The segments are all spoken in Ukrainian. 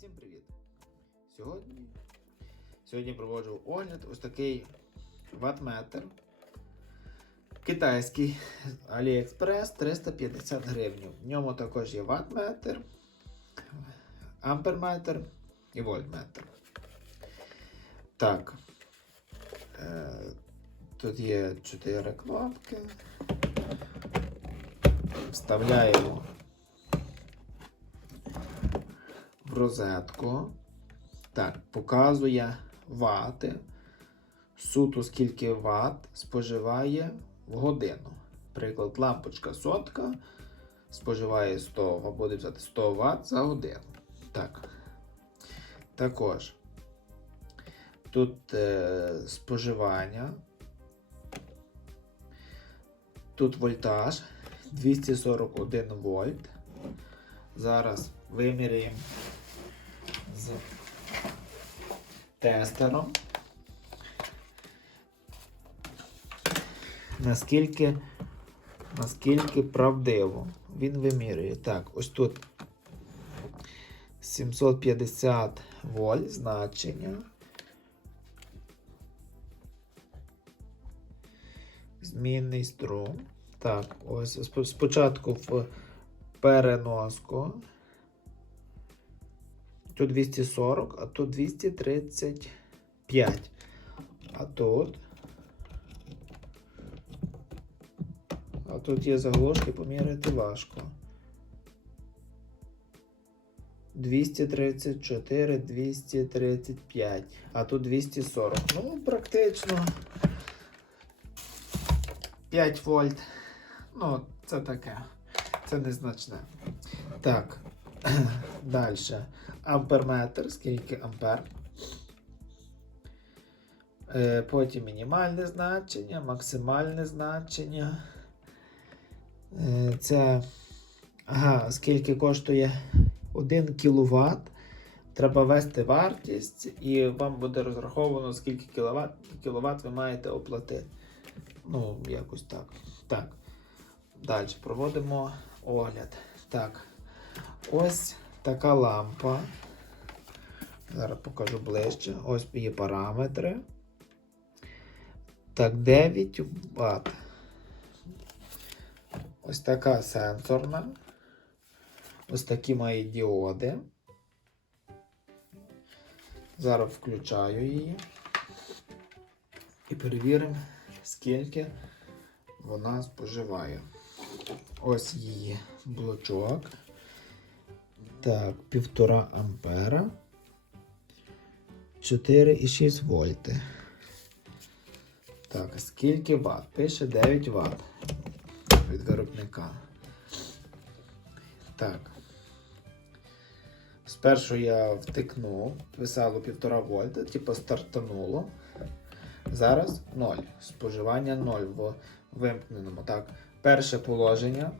Всім привіт! Сьогодні, сьогодні проводжу огляд ось такий ватметр. Китайський AliExpress 350 гривень. В ньому також є ватметр, амперметр і вольтметр. Так. Е, тут є 4 кнопки. Вставляємо в розетку. Так, показує вати. Суто скільки ват споживає в годину. Приклад, лампочка сотка споживає 100, або буде взяти 100 Вт за годину. Так. Також тут е, споживання. Тут вольтаж 241 вольт. Зараз виміряємо з тестером. Наскільки, наскільки правдиво він вимірює. Так, ось тут 750 вольт значення. Змінний струм. Так, ось спочатку в переноску. Тут 240, а тут 235. А тут. А тут є заглушки, поміряти важко. 234, 235, а тут 240. Ну, практично 5 вольт. Ну, це таке. Це незначне. Так. Далі. Амперметр, скільки ампер. Е, Потім мінімальне значення, максимальне значення. Е, Це. Ага, скільки коштує 1 кВт. Треба ввести вартість, і вам буде розраховано, скільки кВт, кіловат ви маєте оплатити. Ну, якось так. Так. Далі проводимо огляд. Так. Ось така лампа. Зараз покажу ближче. Ось є параметри. Так, 9 Вт. Ось така сенсорна. Ось такі мої діоди. Зараз включаю її. І перевіримо, скільки вона споживає. Ось її блочок. Так, 1,5 ампера. 4,6 вольти. Так, скільки ватт? Пише 9 Вт від виробника. Так. Спершу я втикнув, писало 1,5 вольта, типу стартануло. Зараз 0. Споживання 0 в вимкненому. Так, перше положення.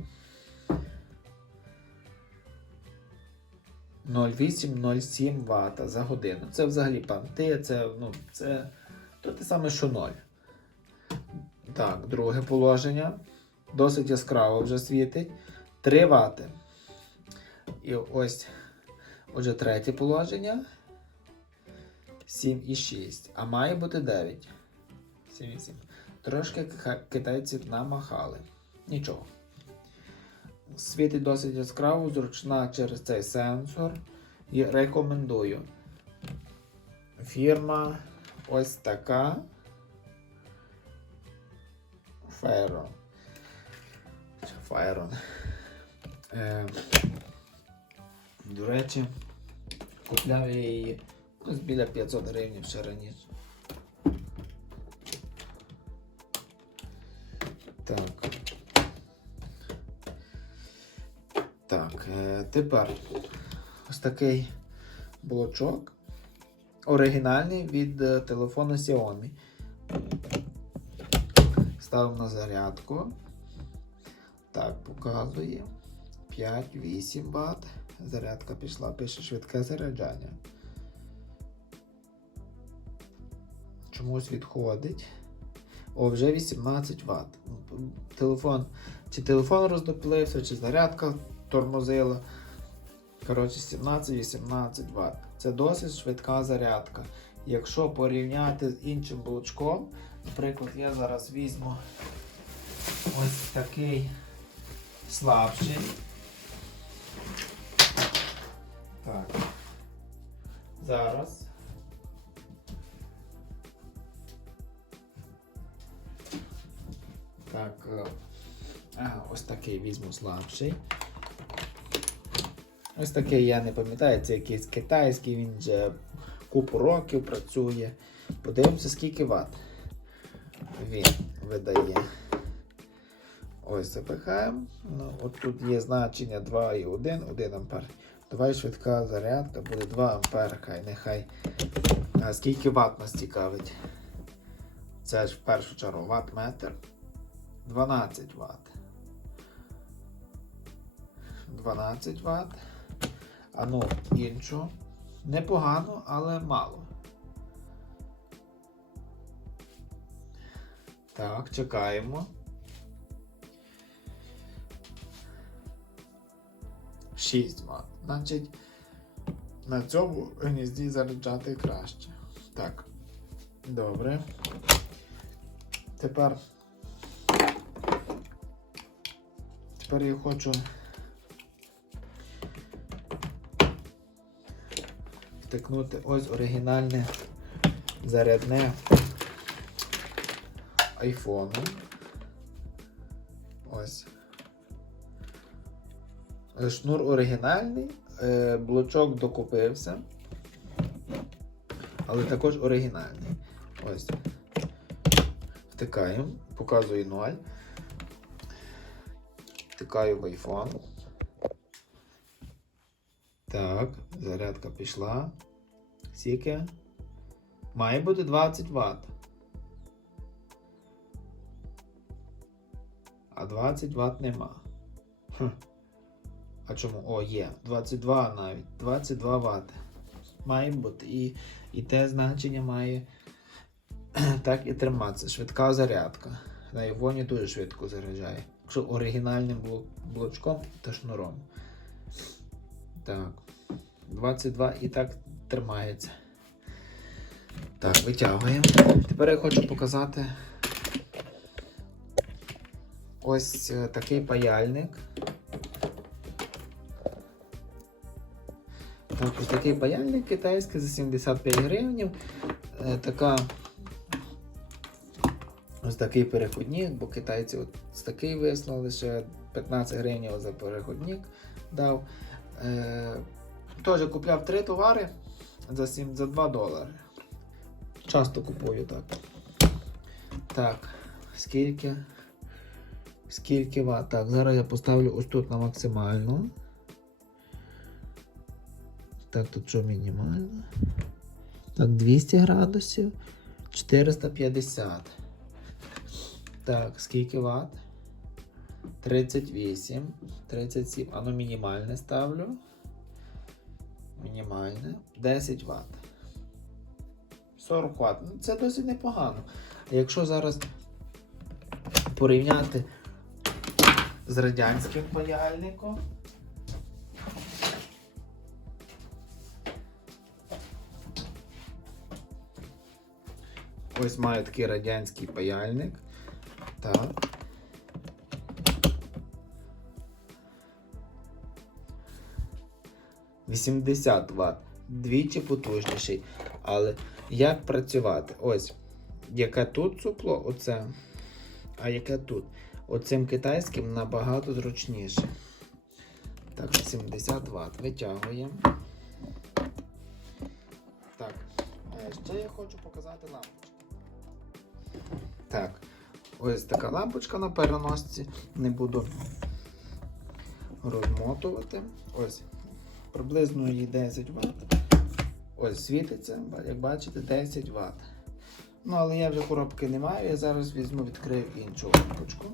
0,8-0,7 Вт за годину. Це взагалі панти, це, ну, це то те саме, що 0. Так, друге положення. Досить яскраво вже світить. 3 Вт. І ось, отже, третє положення. 7,6. А має бути 9. 7,7. Трошки китайці намахали. Нічого. Світить досить яскраво, зручна через цей сенсор. І рекомендую. Фірма ось така. Файрон. Файрон. Е, до речі, купляв її ну, біля 500 гривень ще раніше. Тепер ось такий блочок. Оригінальний від е, телефону Xiaomi. Ставимо на зарядку. Так, показує. 5-8 Вт. Зарядка пішла, пише швидке заряджання. Чомусь відходить. О, вже 18 Вт. Телефон, чи телефон роздоплився, чи зарядка тормозила. Коротше, 17-18 Вт. Це досить швидка зарядка. Якщо порівняти з іншим блочком, наприклад, я зараз візьму ось такий слабший. Так. Зараз. Так. е, ось такий візьму слабший. Ось такий я не пам'ятаю, це якийсь китайський, він вже купу років працює. Подивимося, скільки ватт він видає. Ось запихаємо. Ну, от тут є значення 2,1, 1 ампер. Давай швидка зарядка, буде 2 ампер, хай нехай. А скільки ватт нас цікавить? Це ж в першу чергу ватт-метр. 12 Вт. 12 Вт. А ну, іншу. Непогано, але мало. Так, чекаємо. 6 Вт. Значить, на цьому гнізді заряджати краще. Так. Добре. Тепер. Тепер я хочу втикнути ось оригінальне зарядне айфону. Ось. Е, Шнур оригінальний, е, блочок докупився, але також оригінальний. Ось. Втикаємо, показую 0. Втикаю в iPhone. Так, зарядка пішла. Скільки? Має бути 20 Вт. А 20 Вт нема. Хм. А чому? О, є. 22 навіть. 22 Вт. Має бути. І, і те значення має так і триматися. Швидка зарядка. На Івоні дуже швидко заряджає. Якщо оригінальним бло- блочком та шнуром. Так. 22 і так тримається. Так, витягуємо. Тепер я хочу показати ось е, такий паяльник. Так, ось такий паяльник китайський за 75 гривень. Е, Така ось такий переходник, бо китайці от такий вислали ще 15 гривень за переходник дав. Е, Теж купляв три товари за, 7, за 2 долари. Часто купую так. Так, скільки? Скільки ват? Так, зараз я поставлю ось тут на максимальну. Так, тут що мінімально? Так, 200 градусів. 450. Так, скільки ват? 38, 37. А ну мінімальне ставлю. Мінімальне. 10 Вт. 40 Вт. Це досить непогано. А якщо зараз порівняти з радянським паяльником. Ось маю такий радянський паяльник. Так. «80 Вт. Двічі потужніший. Але як працювати? Ось. Яке тут супло, оце. А яке тут? Оцим китайським набагато зручніше. Так, 70 Вт. Витягуємо. Так. Ще я хочу показати лампочку. Так. Ось така лампочка на переносці. Не буду розмотувати. Ось. Приблизно її 10 Вт. Ось світиться, як бачите, 10 Вт. Ну, але я вже коробки не маю, я зараз візьму, відкрию іншу лампочку.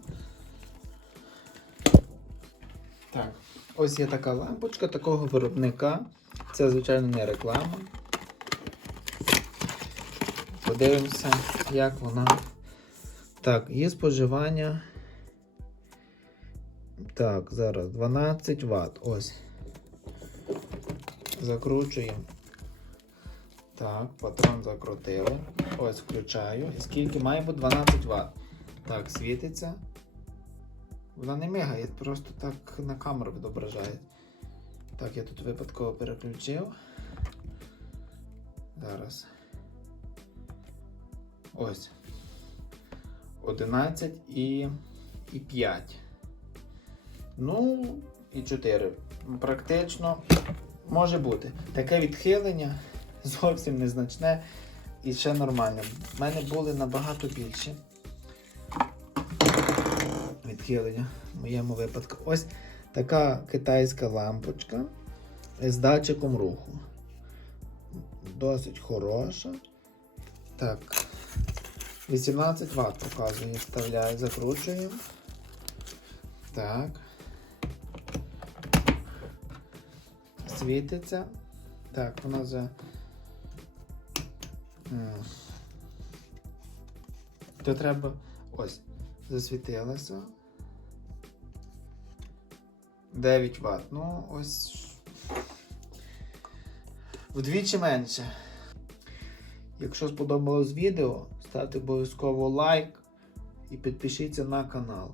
Так, ось є така лампочка такого виробника. Це, звичайно, не реклама. Подивимося, як вона. Так, є споживання. Так, зараз 12 Вт. Ось. Закручуємо. Так, патрон закрутили. Ось включаю. І скільки має бути 12 Вт. Так, світиться. Вона не мигає, просто так на камеру відображає. Так, я тут випадково переключив. Зараз. Ось. 11 і, і 5. Ну, і 4. Практично може бути. Таке відхилення зовсім незначне і ще нормально. У мене були набагато більші відхилення в моєму випадку. Ось така китайська лампочка з датчиком руху. Досить хороша. Так. 18 Вт показує, вставляю, закручуємо. Так. Світиться. Так, вона вже. То треба. Ось. Засвітилася. 9 Вт. Ну, ось. Вдвічі менше. Якщо сподобалось відео, ставте обов'язково лайк і підпишіться на канал.